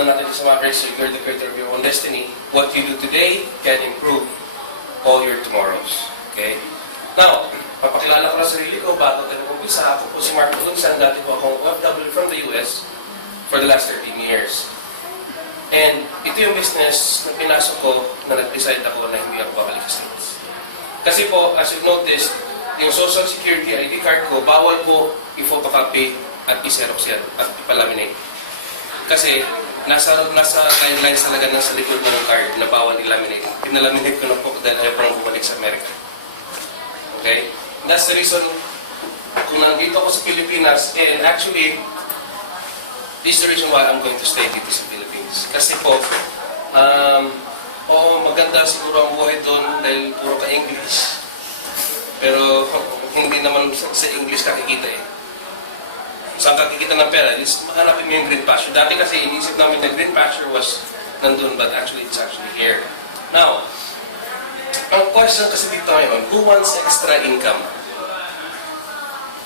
na natin sa mga grace, you're the creator of your own destiny. What you do today can improve all your tomorrows. Okay? Now, papakilala ko na sarili ko bago tayo umpisa. Ako po si Mark Ulunsan. Dati po akong OFW from the US for the last 13 years. And ito yung business na pinasok ko na nag-decide ako na hindi ako babalik sa States. Kasi po, as you've noticed, yung Social Security ID card ko, bawal po i-photocopy at i-xerox yan at ipalaminate. Kasi nasa guidelines talaga sa likod ng card na bawal i-laminate. Pinalaminate ko na po dahil ayaw parang bumalik sa Amerika. Okay? That's the reason kung nandito ako sa Pilipinas, and actually, this is the reason why I'm going to stay dito sa Philippines. Kasi po, maganda siguro ang buhay doon dahil puro ka-English. Pero hindi naman sa English kakikita eh. Saan kakikita ng pera? Mahanapin mo yung green pasture. Dati kasi inisip namin na green pasture was nandun, but actually it's actually here. Now, ang question kasi dito ngayon, who wants extra income?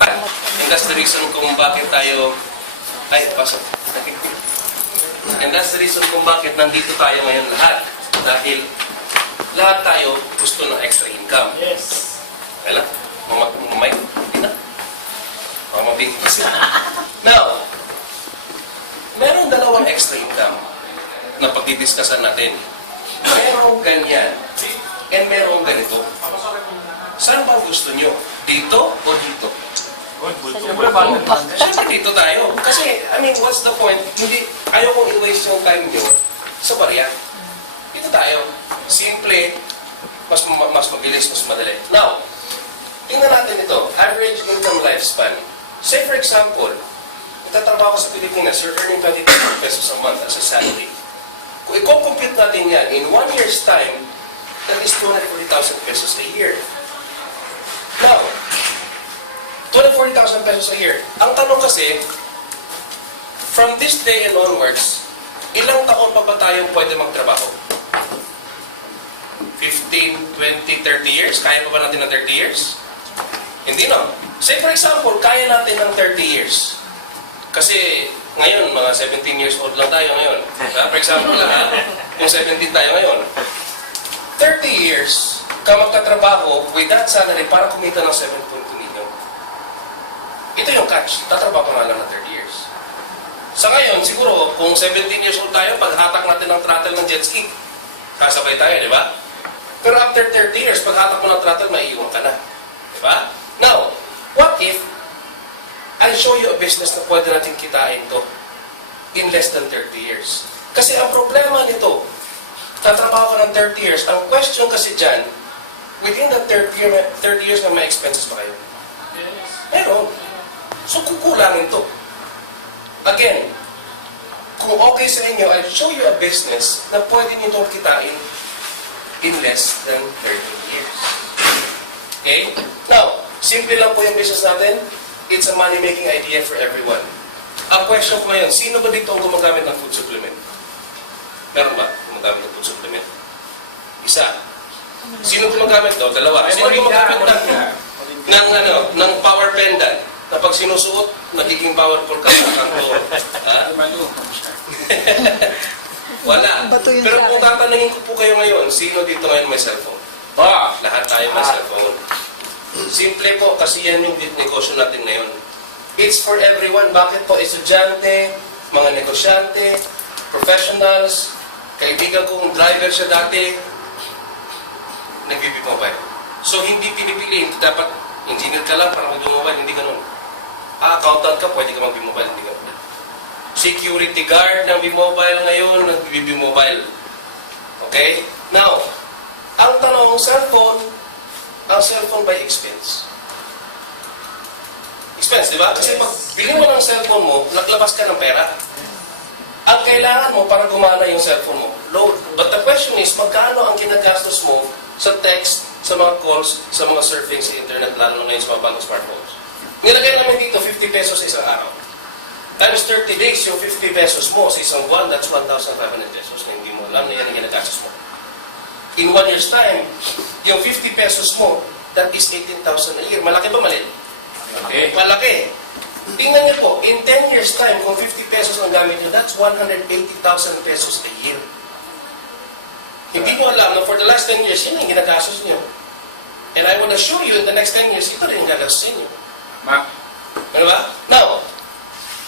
And that's the reason kung bakit tayo... Ay, pasok. And that's the reason kung bakit nandito tayo ngayon lahat. Dahil lahat tayo gusto ng extra income. Yes. Kaya lang, mamay, hindi na. Mamabing kasi. Now, meron dalawang extra income na pagdidiscusan natin. Merong ganyan, and merong ganito. Saan ba gusto nyo? Dito o dito? Siyempre dito tayo. Kasi, I mean, what's the point? Ayaw kong i-waste yung time nyo sa barya. Dito tayo. Simple, mas mabilis, mas madali. Now, tingnan natin ito, average income lifespan. Say for example, nagtatrabaho ka sa Pilipinas, you're earning 20,000 pesos a month as a salary. Kung i-compute natin yan, in 1 year's time, that is 240,000 pesos a year. Now, 240,000 pesos a year. Ang tanong kasi, from this day and onwards, ilang taon pa ba tayong pwede magtrabaho? 15, 20, 30 years? Kaya pa ba natin ng 30 years? Hindi no. Say for example, kaya natin ng 30 years. Kasi ngayon, mga 17 years old lang tayo ngayon. For example lang, kung 17 tayo ngayon. 30 years ka magtatrabaho with that salary para kumita ng 7.2 million. Ito yung catch. Tatrabaho nga lang ng 30 years. Sa ngayon, siguro, kung 17 years old tayo, paghatak natin ng throttle ng jet ski, kasabay tayo, di ba? Pero after 30 years, paghatak mo ng throttle, maiiwan ka na. Di ba? Now, what if I show you a business na pwede natin kitain to in less than 30 years? Kasi ang problema nito, tatrabaho ka ng 30 years, ang question kasi dyan, within the 30 years na may expenses pa kayo? Yes. Meron. So, kukulangin to. Again, kung okay sa inyo, I'll show you a business na pwede nyo itong kitain in less than 30 years. Okay? Now, simple lang po yung business natin. It's a money-making idea for everyone. Ang question ko ngayon, sino ba dito ang gumagamit ng food supplement? Meron ba gumagamit ng food supplement? Isa. Sino gumagamit daw? Dalawa. Sino gumagamit ng power pendant? Na pag sinusuot, nagiging powerful ka sa kanto. Wala. Pero kung tatanungin ko po kayo ngayon, sino dito ngayon may cellphone? Lahat tayo may cellphone. Simple po, kasi yan yung negosyo natin ngayon. It's for everyone. Bakit po? Estudyante, mga negosyante, professionals, kaibigan kong driver siya dati, nag-mobile. So, hindi pinipili. Hindi dapat engineer ka lang para mag-mobile. Hindi ganun. Accountant ka, pwede ka mag-mobile. Hindi ganun. Security guard ng B-Mobile ngayon, nag-B-Mobile. Okay? Now, ang tanong, ang cellphone by expense. Expense, di ba? Kasi pag bili mo ng cellphone mo, naglabas ka ng pera. Ang kailangan mo para gumana yung cellphone mo, load. But the question is, magkano ang ginagastos mo sa text, sa mga calls, sa mga surfing sa internet, lalo na ngayon sa mga bagong smartphones? Nilagay namin dito, 50 pesos sa isang araw. Times 30 days, yung 50 pesos mo sa isang buwan, that's 1,500 pesos na hindi mo alam na yan ang ginagastos mo. In 1 year's time, yung 50 pesos mo, that is 18,000 a year. Malaki ba maliit? Okay. Malaki. Tingnan niyo po, in 10 years time, kung 50 pesos ang gamit niyo, that's 180,000 pesos a year. Hindi niyo alam na for the last 10 years, yun ang ginagastos niyo. And I would assure you, in the next 10 years, ito rin ang gagastusin niyo. Ano ba? Now,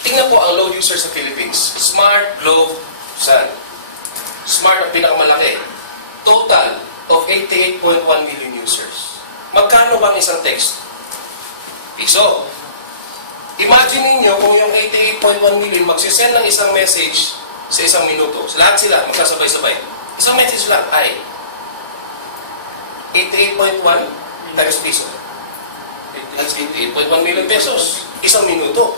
tingnan po ang load users sa Philippines. Smart, Globe, Sun. Smart ang pinakamalaki. Total of 88.1 million users. Magkano ba ang isang text? Piso. Imagine ninyo kung yung 88.1 million magsisend ng isang message sa isang minuto. Lahat sila magsasabay-sabay. Isang message lang ay 88.1 times piso. That's 88.1 million pesos. Isang minuto.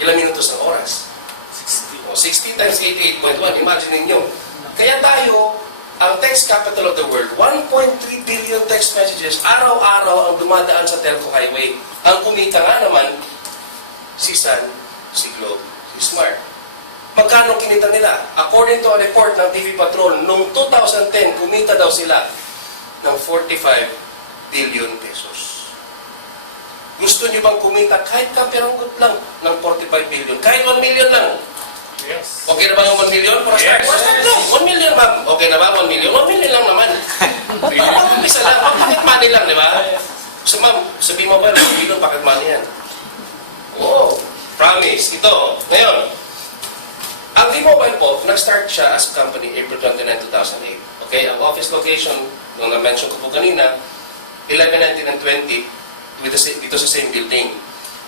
Ilang minutos ng oras? 60. O, 60 times 88.1. Imagine ninyo. Kaya tayo, ang text capital of the world, 1.3 billion text messages, araw-araw ang dumadaan sa telco highway. Ang kumita nga naman, si Sun, si Globe, si Smart. Magkano kinita nila? According to a report ng TV Patrol, noong 2010, kumita daw sila ng 45 billion pesos. Gusto niyo bang kumita kahit kapiranggot lang ng 45 billion? Kahit 1 million lang. Yes. Okay na ba yung 1 million? Para Yes. start? 1 million ma'am. Okay na ba 1 million? 1 million lang naman. Pag-umpisa lang. Pocket money lang, di ba? So ma'am, sabi mo ba, 1 million pocket money yan? Oh, promise. Ito, ngayon, ang T-Mobile po, nag-start siya as a company April 29, 2008. Okay, ang office location, nung na-mention ko po kanina, 11, 19, and 20, dito sa same building.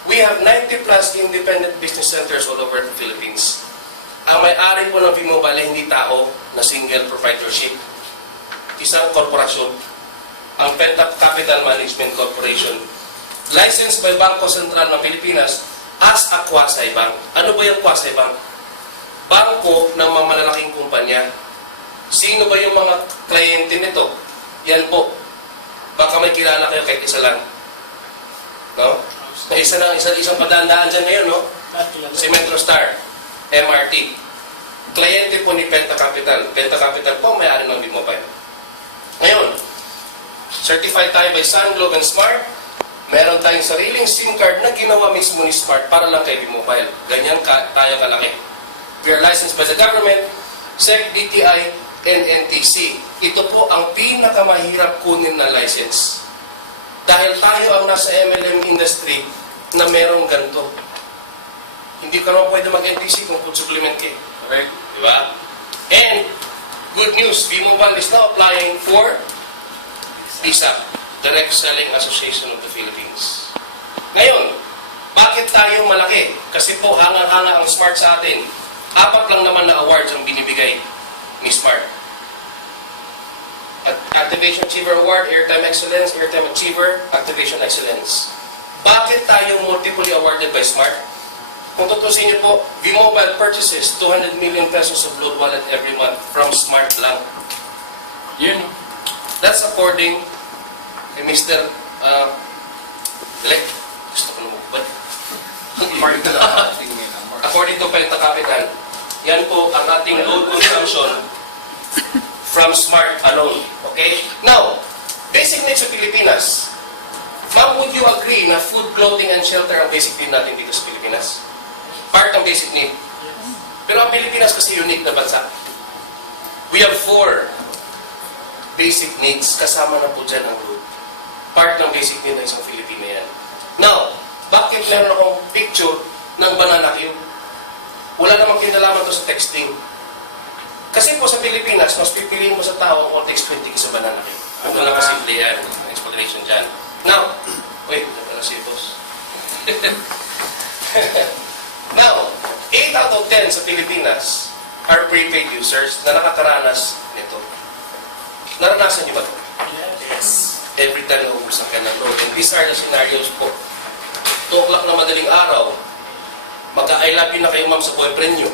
We have 90 plus independent business centers all over the Philippines. Ang may-ari po ng V-Mobile ay hindi tao na single proprietorship. Isang korporasyon, ang Penta Capital Management Corporation, licensed by Bangko Sentral ng Pilipinas as a quasi-bank. Ano ba yung quasi-bank? Bangko ng mga malalaking kumpanya. Sino ba yung mga kliyente nito? Yan po. Baka may kilala kayo kahit isa lang. No? Isang padandaan dyan ngayon, no? Si Metro Star, MRT. Kliyente po ni Penta Capital. Penta Capital po may-ari ng V-Mobile. Ngayon, certified tayo by Sun, Globe, and Smart. Meron tayong sariling SIM card na ginawa mismo ni Smart para lang kay V-Mobile. Ganyan tayo kalaki. We are licensed by the government, SEC, DTI, and NTC. Ito po ang pinakamahirap kunin na license. Dahil tayo ang nasa MLM industry na merong ganito. Hindi ka naman pwede mag-NTC kung food supplement ka. Okay? Di ba? And, good news, V-Mobile is now applying for PISA, Direct Selling Association of the Philippines. Ngayon, bakit tayo malaki? Kasi po, hanga-hanga ang Smart sa atin. 4 lang naman na awards ang binibigay ni Smart. Activation Achiever Award, Airtime Excellence, Airtime Achiever, Activation Excellence. Bakit tayo multiply awarded by Smart? Kung tutusin niyo po, V-Mobile purchases 200 million pesos of load wallet every month from Smart lang. Yun. That's according kay Mr. Dilek. Gusto ko lumubad. According to Penta Capital. Yan po ang ating load consumption from Smart alone. Okay? Now, basic needs sa Pilipinas. Ma'am, would you agree na food, clothing, and shelter ang basic need natin dito sa Pilipinas? Part ng basic need. Pero ang Pilipinas kasi unique na bansa. We have 4 basic needs. Kasama na po dyan ang food. Part ng basic need ng isang Filipino yan. Now, bakit meron akong picture ng banana cube? Wala namang kinalaman to sa texting. Kasi po sa Pilipinas, mas pipiliin mo sa tao ang all text 20 sa banana cube. Kung wala kasi simple yan, ang explanation dyan. Now, wait, wala si boss. Now, 8 out of 10 sa Pilipinas are prepaid users na nakakaranas nito. Naranasan niyo ba ito? Yes. Every time na uusan ka ng load. And these are the scenarios po. 2 o'clock na madaling araw, magka-I love you na kayo ma'am sa boyfriend nyo.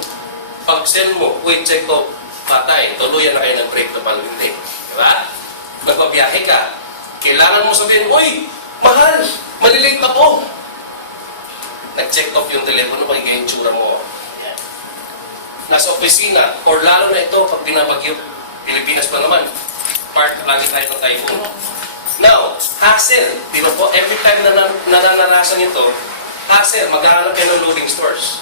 Pag sell mo, wait, check ko, patay, tuluyan na kayo ng break na palwindi. Diba? Nagpabiyahe ka. Kailangan mo sabihin, uy, mahal, malilate na po. Nag-check off yung telepono, magiging tsura mo. Nasa opisina, or lalo na ito pag binabagyo. Pilipinas pa naman. Part, lagi tayo ng typhoon. Now, hassle. Di ba po, every time na naranasan ito, hassle, maghahanap kayo ng loading stores.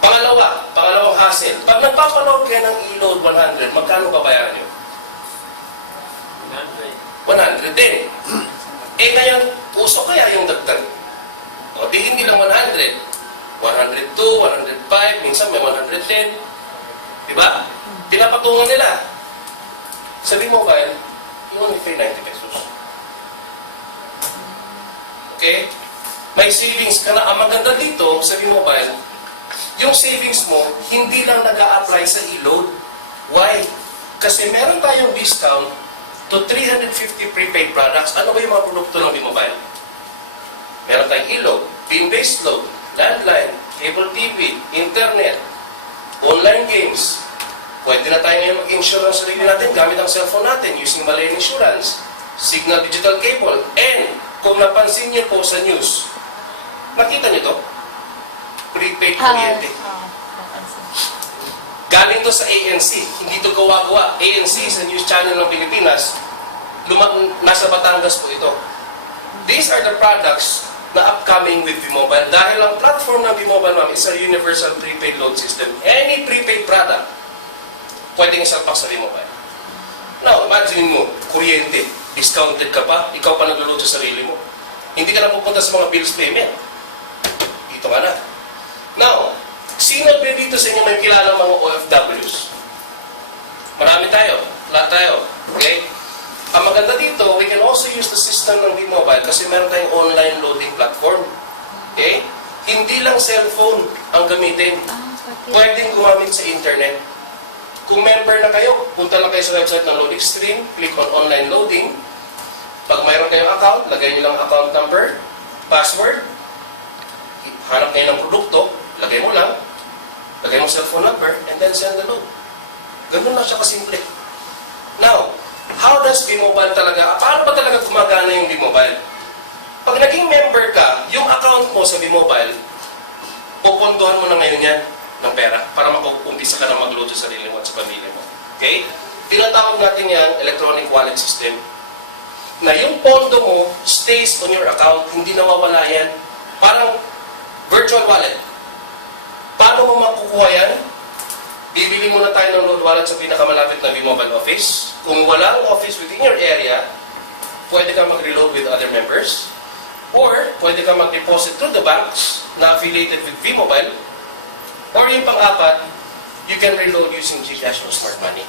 Pangalawang hassle, pag nagpapaload kayo ng e-load 100, magkano babayaran nyo? 100 din. Eh ngayon, uso kaya yung dagdag? O di hindi lang 100. 102, 105, minsan may 110. Diba? Pinapatungan nila. Sabi mobile, you only pay 90 pesos. Okay? May savings ka na. Ang maganda dito, sabi mobile, yung savings mo, hindi lang nag-a-apply sa e-load. Why? Kasi meron tayong discount to 350 prepaid products. Ano ba yung mga produkto ng B-Mobile? Meron tayong e-load, beam-based load, landline, cable TV, internet, online games. Pwede na tayo ngayon mag-insurance sa sarili natin gamit ang cellphone natin using Malayan Insurance, Signal Digital Cable, and kung napansin niyo po sa news, nakita niyo to? Prepaid kuryente. Galing to sa ANC, hindi to gawa-gawa. ANC is a news channel ng Pilipinas. Nasa Batangas po ito. These are the products na upcoming with V-Mobile. Dahil ang platform ng V-Mobile, ma'am, is a universal prepaid load system. Any prepaid product, pwedeng isalpak sa V-Mobile. Now, imagine mo, kuryente, discounted ka pa, ikaw pa nag-load sa sarili mo. Hindi ka na pupunta sa mga bills payment. Dito ka na. Now, sino ba dito sa inyo may kilala mga OFWs? Marami tayo. Lahat tayo. Okay? Ang maganda dito, we can also use the system ng V-Mobile kasi meron tayong online loading platform. Okay? Hindi lang cellphone ang gamitin. Pwedeng gumamit sa internet. Kung member na kayo, punta lang kayo sa website ng Load Extreme, click on online loading. Pag mayroon kayong account, lagay nyo lang account number, password, hanap kayo ng produkto, lagay mo lang, lagay mo cellphone number, and then send the load. Ganun lang siya kasimple. Now, how does V-Mobile talaga, paano ba talaga gumagana yung V-Mobile? Pag naging member ka, yung account mo sa V-Mobile, pupunduhan mo na ngayon yan ng pera para makukumpisa ka na mag-load sa sarili mo at sa pamilya mo. Okay? Tinatawag natin yan, electronic wallet system, na yung pondo mo stays on your account, hindi nawawala yan. Parang virtual wallet. Paano mo makukuha yan? Bibili muna tayo ng load wallet sa pinakamalapit na V-Mobile office. Kung walang office within your area, pwede ka mag-reload with other members. Or, pwede ka mag-deposit through the banks na affiliated with V-Mobile. Or yung pang-apat, you can reload using GCash or Smart Money.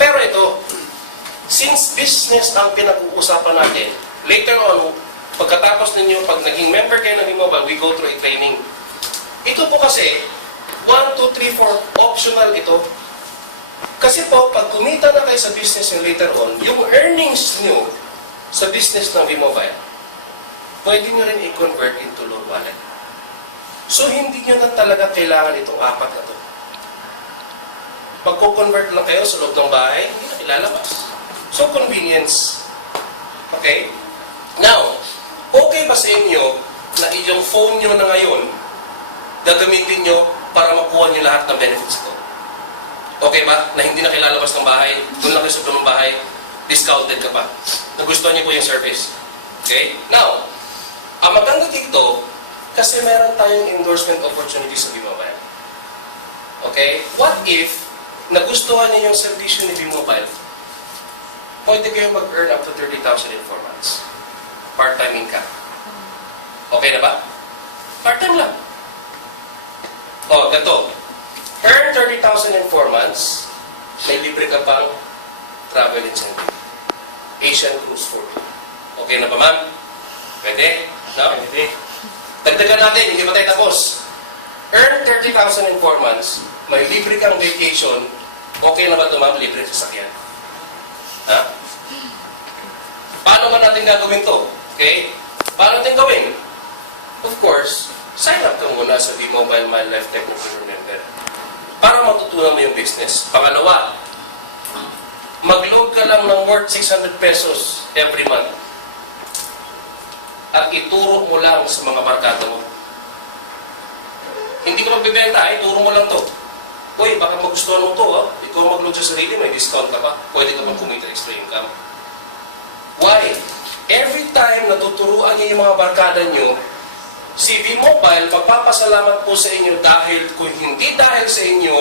Pero ito, since business ang pinag-uusapan natin, later on, pagkatapos ninyo, pag naging member kayo ng V-Mobile, we go through a training. Ito po kasi, 1, 2, 3, 4, optional ito. Kasi po, pag kumita na kayo sa business yung later on, yung earnings nyo sa business ng V-Mobile, pwede nyo rin i-convert into loan wallet. So, hindi nyo na talaga kailangan itong apat na ito. Pag-convert lang kayo sa loob ng bahay, hindi na ilalabas. So, convenience. Okay? Now, okay ba sa inyo na yung phone nyo na ngayon, gagamitin nyo para makuha nyo lahat ng benefits ito? Okay ba? Na hindi na kailalabas ng bahay, doon lang kayo sa loob ng bahay, discounted ka pa. Nagustuhan nyo po yung service. Okay? Now, ang maganda dito, kasi meron tayong endorsement opportunity sa V-Mobile. Okay? What if nagustuhan niyo yung servisyo ni V-Mobile? Pwede kayo mag-earn up to 30,000 in 4 months. Part-time income. Okay na ba? Part-time lang. O, ganito. Earn 30,000 in 4 months, may libre ka pang travel incentive. Asian Cruise for you. Okay na ba, ma'am? Pwede? No? Pwede. Dagdagan natin, hindi pa tayo tapos. Earn 30,000 in 4 months, may libre kang vacation, okay na ba ito, ma'am? Libre sa sakyan. Ha? Paano ba natin gagawin to? Okay? Paano natin gawin? Of course, sign up ka muna sa V-Mobile My Life Technopreneur Member para matutunan mo yung business. Pangalawa, mag-load ka lang ng worth 600 pesos every month at ituro mo lang sa mga barkada mo. Hindi ka magbibenta, ituro mo lang to. Uy, baka magustuhan mo to, ha? Ikaw mag-load sa sarili, may discount ka pa. Pwede ka pang kumita extra income. Why? Every time na tuturuan niyo yung mga barkada niyo, si V-Mobile, magpapasalamat po sa inyo dahil kung hindi dahil sa inyo,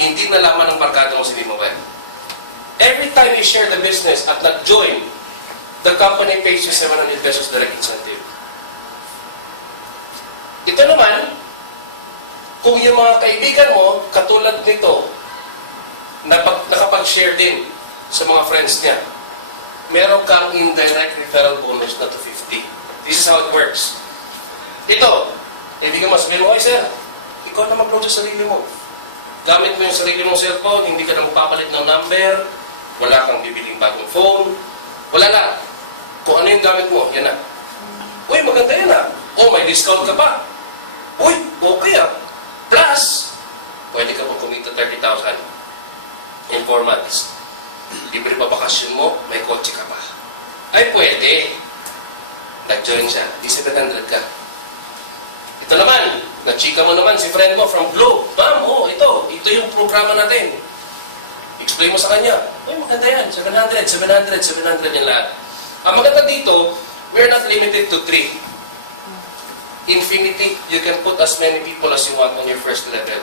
hindi nalaman ng barkada mo si V-Mobile. Every time you share the business at nag-join, the company pays you 700 pesos direct incentive. Ito naman, kung yung mga kaibigan mo, katulad nito, nakapag-share din sa mga friends niya, meron kang indirect referral bonus na to 50. This is how it works. Ito, hindi ka masabihin mo, "Ay sir, ikaw na mag-load sa sarili mo. Gamit mo yung sarili mong cellphone, hindi ka na magpapalit ng number, wala kang bibiling bagong phone, wala na. Kung ano yung gamit mo, yan na. Uy, maganda yan ah. Oh, may discount ka pa. Uy, okay ah. Plus, pwede ka pang kumita 30,000 in 4 months. Libre pa bakasyon mo, may kotse ka pa. Ay, pwede. Nag-join siya, di 700 ka. Ito naman, na-chika mo naman si friend mo from Globe. Ma'am, ito yung programa natin. Explain mo sa kanya, uy, maganda yan, 700, 700, 700 yan lahat. Ang maganda dito, we're not limited to 3. Infinity, you can put as many people as you want on your first level.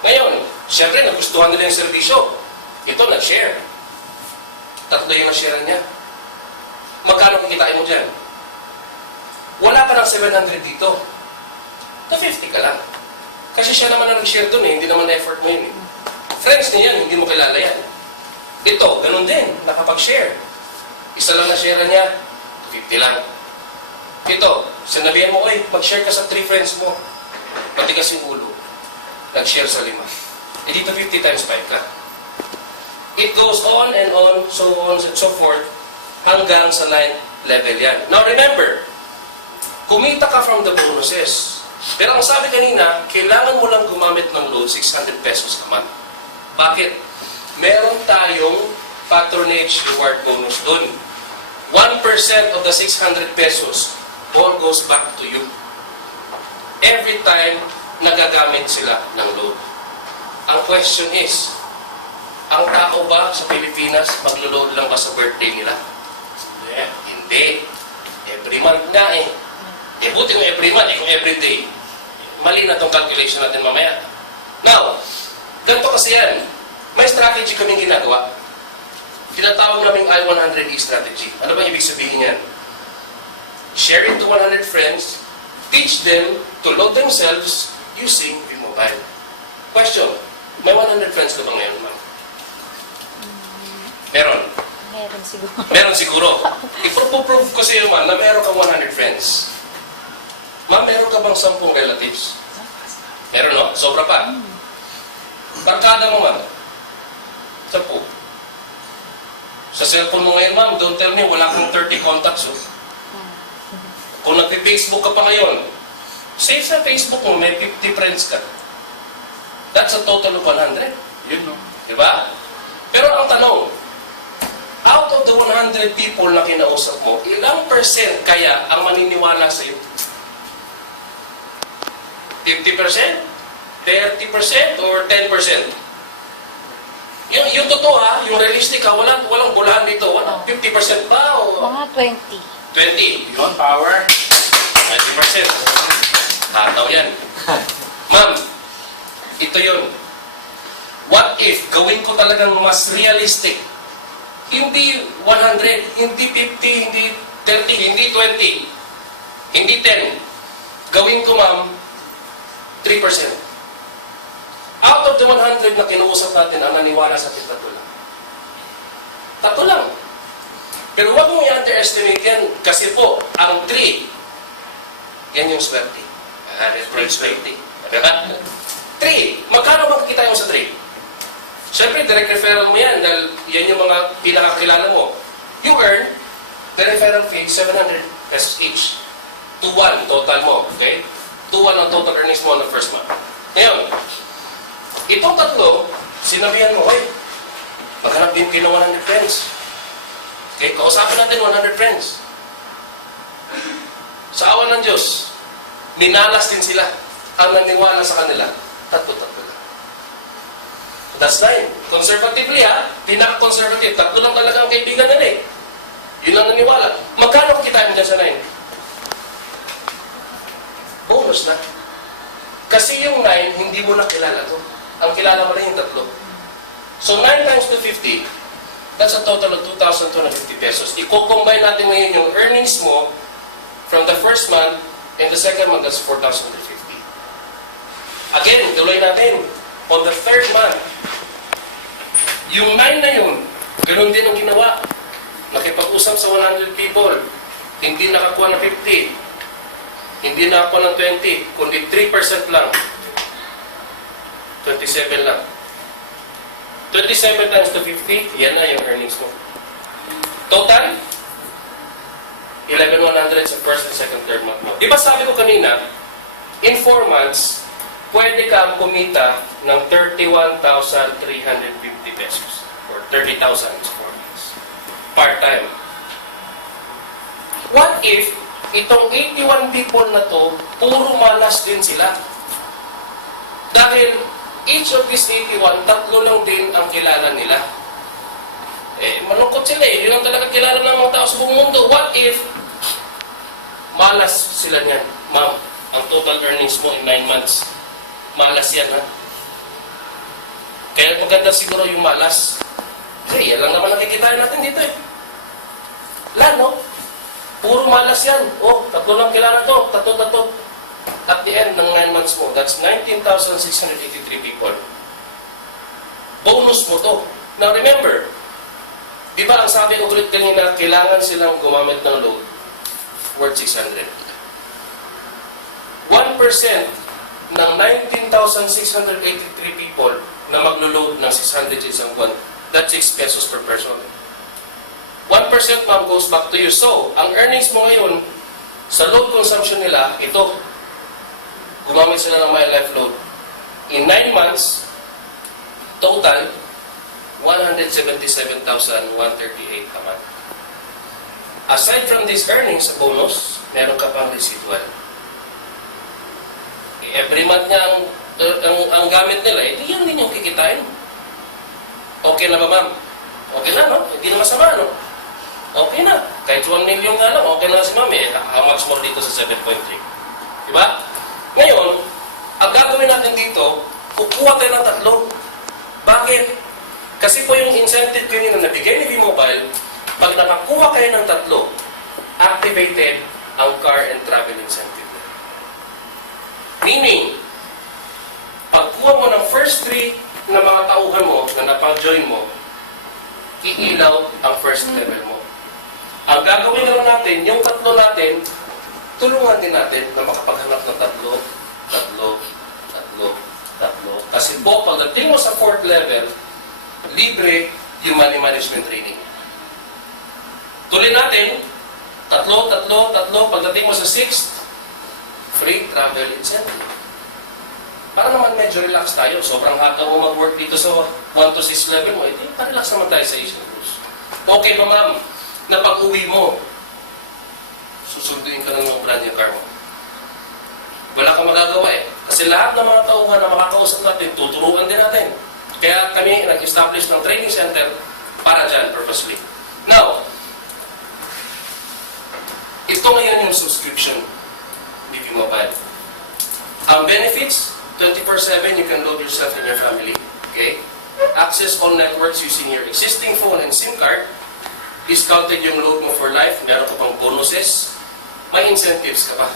Ngayon, syempre, nagustuhan nila yung servisyo. Ito, nag-share. 3 yung na-share niya. Magkano kikitain mo dyan? Wala ka ng 700 dito. Na 50 ka lang. Kasi siya naman ang nag-share dun eh, hindi naman effort mo yun eh. Friends niya yan, hindi mo kilala yan. Ito, ganun din, nakapag-share. Isa lang na-share niya, 50 lang. Ito, sinabihan mo, "Oy, mag-share ka sa 3 friends mo." Patigas yung ulo. Nag-share sa 5. Eh dito 50 times 5 ka. It goes on and so on and so forth, hanggang sa 9th level yan. Now remember, kumita ka from the bonuses. Pero ang sabi kanina, kailangan mo lang gumamit ng load 600 pesos a month. Bakit? Meron tayong patronage reward bonus doon. 1% of the 600 pesos all goes back to you. Every time nagagamit sila ng load. Ang question is, ang tao ba sa Pilipinas maglo-load lang ba sa birthday nila? Yeah. Hindi. Every month na eh. Buti kung every month, kung every day. Mali na tong calculation natin mamaya. Now, ganito kasi yan. May strategy kaming ginagawa. Tinatawag naming I-100E strategy. Ano ba ibig sabihin yan? Share it to 100 friends, teach them to load themselves using V-Mobile. Question, may 100 friends ka ba ngayon, ma'am? Meron. Meron siguro. Meron siguro. Iprove ko sa iyo, ma'am, na meron kang 100 friends. Ma'am, meron ka bang 10 relatives? Meron, no? Sobra pa. Barkada mo, ma'am. 10. Sa cellphone mo ngayon, ma'am, don't tell me, wala kang 30 contacts, oh. Kung nagpi-Facebook ka pa ngayon, save sa Facebook mo, may 50 friends ka. That's a total of 100. Yun, no? Diba? Pero ang tanong, out of the 100 people na kinausap mo, ilang percent kaya ang maniniwala sa iyo? 50%? 30%? Or 10%? Yung totoo ha, yung realistic ha, walang bulahan dito. 50% ba? O Mga 20. 20? Yun, power. 20%. Hataw yan. Ma'am, ito yun. What if gawin ko talagang mas realistic? Hindi 100, hindi 50, hindi 30, hindi 20, hindi 10. Gawin ko, ma'am, 3%. Out of the 100 na kinuusap natin, ang naniwala sa atin, 3 lang. 3 lang. Pero huwag mong i-underestimate yan. Kasi po, ang 3, yan yung swerte. Swerte. Diba? 3. Magkano bang kita mo sa 3? Siyempre, direct referral mo yan dahil yan yung mga pinakakilala mo. You earn the referral fee, 700 pesos each. 2-1 total mo, okay? 2-1 ang total earnings mo on the first month. Ngayon, itong 3, sinabihan mo, "Hoy, maghanap din kayo ng 100 friends." Okay, kausapin natin 100 friends. Sa awa ng Diyos, minalas din sila. Ang naniwala sa kanila, 3 lang. That's 9. Conservatively ha, pinaka-conservative. 3 lang talaga ang kaibigan nila eh. Yun lang naniwala. Magkano kita mo dyan sa 9? bonus na. Kasi yung 9, hindi mo na kilala to. Ang kilala mo lang yung 3. So 9 times 250, that's a total of 2,250 pesos. I-combine natin ngayon yung earnings mo from the first month and the second month, that's 4,350. Again, tuloy natin. On the third month, yung 9 na yun, ganun din ang ginawa. Nakipag-usap sa 100 people, hindi nakakuha ng 50, hindi nakakuha ng 20, kundi 3% lang. 27 lang. 27 times 250, yan na yung earnings mo. Total, 11,100 sa first and second, third month mo. Di ba sabi ko kanina, in 4 months, pwede kang kumita ng 31,350 pesos or 30,000 is 4 months. Part-time. What if itong 81 people na to, puro malas din sila? Dahil each of these 81, 3 lang din ang kilala nila. Malungkot sila eh. Yun ang talaga kilala ng mga tao sa buong mundo. What if malas sila niyan? Ma'am, ang total earnings mo in 9 months, malas yan, ha? Kaya maganda siguro yung malas. Kasi yan lang naman nakikita natin dito eh. No? Puro malas yan. Oh, 3 lang kilala to. Tato. At the end ng 9 months mo, that's 19,683 people. Bonus mo to. Now remember, di ba ang sabi ko ulit kanina, kailangan silang gumamit ng load worth 600. 1% ng 19,683 people na maglo-load ng 600 isang buwan, that's 6 pesos per person. 1% ma'am goes back to you. So, ang earnings mo ngayon, sa load consumption nila, ito, gumamit sila ng My Life Load. In 9 months, total, 177,138 a month. Aside from these earnings sa bonus, meron ka pang residual. Every month niya ang gamit nila, ito yan din yung kikitain. Okay na ba, ma'am? Okay na, no? Hindi na masama, no? Okay na. Kahit 1 million nga lang, okay na si ma'am eh. How much more dito sa 7.3? Diba? Ngayon, ang gagawin natin dito, kukuha tayo ng 3. Bakit? Kasi po yung incentive kanina na bigay ni V-Mobile, pag nakakuha kayo ng 3, activated ang car and travel incentive. Meaning, pagkuha mo ng first 3 na mga tauhan mo na napag-join mo, iilaw ang first level mo. Ang gagawin naman natin, yung 3 natin, tulungan din natin na makapaghanap ng 3. Kasi po, pagdating mo sa 4th level, libre yung money management training. Tuloy natin, 3. Pagdating mo sa 6th, free travel incentive. Para naman medyo relax tayo. Sobrang hataw mo mag-work dito sa 1 to 6 level mo, edi pa-relax naman tayo sa Asian Cruise. Okay pa ma'am, na pag-uwi mo, susunduin ka lang ng brand new car mo. Wala kang magagawa eh. Kasi lahat ng mga tauhan na makakausap natin, tuturuan din natin. Kaya kami nag-establish ng training center para dyan, purposely. Now, ito ngayon yung subscription ni V-Mobile. Ang benefits, 24/7, you can load yourself and your family. Okay? Access all networks using your existing phone and SIM card. Discounted yung load mo for life. Meron ka pang bonuses. May incentives ka pa.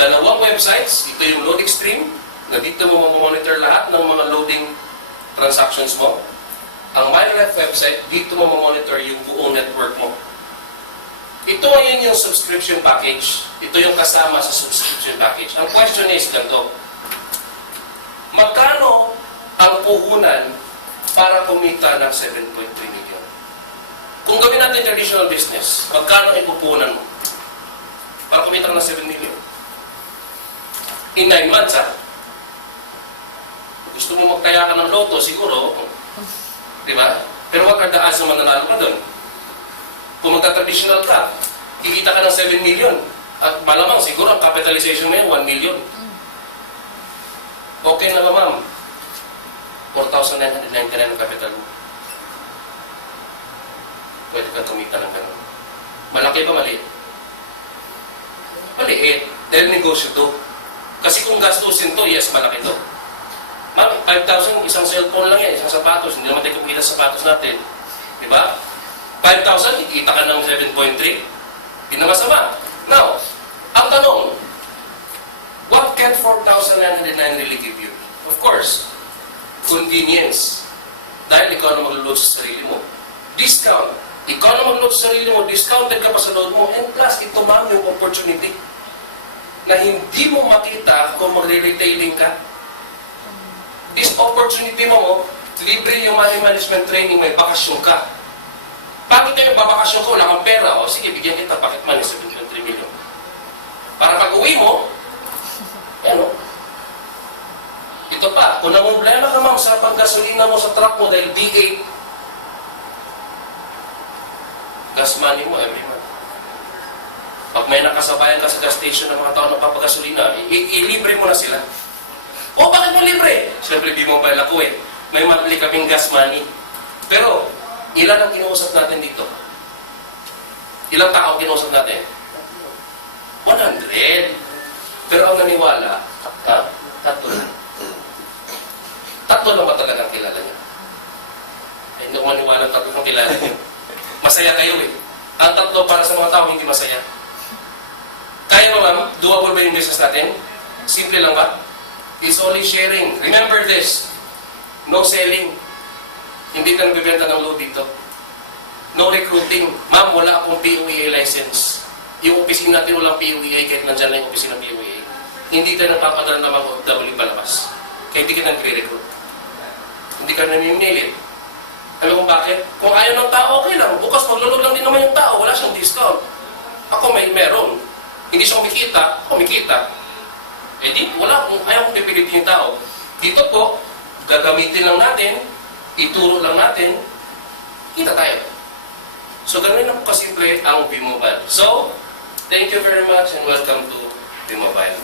2 websites. Ito yung Load Extreme, na dito mo mamonitor lahat ng mga loading transactions mo. Ang My Life website, dito mo mamonitor yung buong network mo. Ito ngayon yung subscription package. Ito yung kasama sa subscription package. Ang question is ganito. Magkano ang puhunan para kumita ng 7.3 million? Kung gawin natin traditional business, magkano ang puhunan mo para kumita ng 7 million? In 9 months, ha? Gusto mo magtaya ka ng loto, siguro, di ba? Pero what are the odds na mananalo ka doon? Kung magta-traditional ka, kikita ka ng 7 million. At malamang, siguro, ang capitalization ngayon, 1 million. Okay na ba, ma'am? 4,999 ang capital mo. Pwede kang kumita ng gano'n. Malaki ba, maliit? Maliit. Dahil negosyo to. Kasi kung gastusin to, yes, malaki to. Ma'am, 5,000, isang cellphone lang yan, isang sapatos. Hindi naman tayo kumita sa sapatos natin. Di ba? 5,000, kikita ka ng 7.3. Hindi na masama. Now, ang tanong, what can 4,909 really give you? Of course, convenience. Dahil ikaw na maglulod sa sarili mo. Discount. Ikaw na maglulod sa sarili mo, discounted ka pa sa load mo, and plus, ito ma'am yung opportunity na hindi mo makita kung magre-retailing ka. This opportunity mo, libre yung money management training, may bakasyon ka. Bakit kayo babakasyon ko, wala kang pera? O sige, bigyan kita pocket money, 7.3 million. Para pag uwi mo, yan o. Ito pa, kung namumblema ka ma'am sa panggasolina mo sa truck mo dahil D8, gas money mo every month. Pag may nakasabayan ka sa gas station ng mga tao na papagasolina, ilibre mo na sila. O bakit mo libre? Siyempre, B-Mobile ako eh. May monthly kaming gas money. Pero, ilan ang kinuusap natin dito? Ilang tao kinuusap natin? 100. Pero ang naniwala, ha? 3 lang. 3 lang ba talagang kilala niyo? Eh, hindi ko maniwala 3 lang kilala niyo. Masaya kayo eh. Ang 3 para sa mga tao, hindi masaya. Kaya ba ma'am, doable ba yung business natin? Simple lang ba? It's only sharing. Remember this. No selling. Hindi ka nagbibenta ng load dito. No recruiting. Ma'am, wala akong POEA license. Yung opisina natin walang POEA kahit nandyan lang yung opisina ng POEA. Hindi tayo napapadala ng mga OFW palabas. Kaya hindi ka nagre-recruit. Hindi ka namimilit. Alam mo bakit? Kung ayaw ng tao, okay lang. Bukas maglulog lang din naman yung tao. Wala siyang discount. Ako meron. Hindi siya kumikita. Eh di, wala. Kung ayaw kong pipilitin yung tao. Dito po, gagamitin lang natin, ituro lang natin, kita tayo. So, ganun lang po kasimple ang B-Mobile. So, thank you very much and welcome to B-Mobile.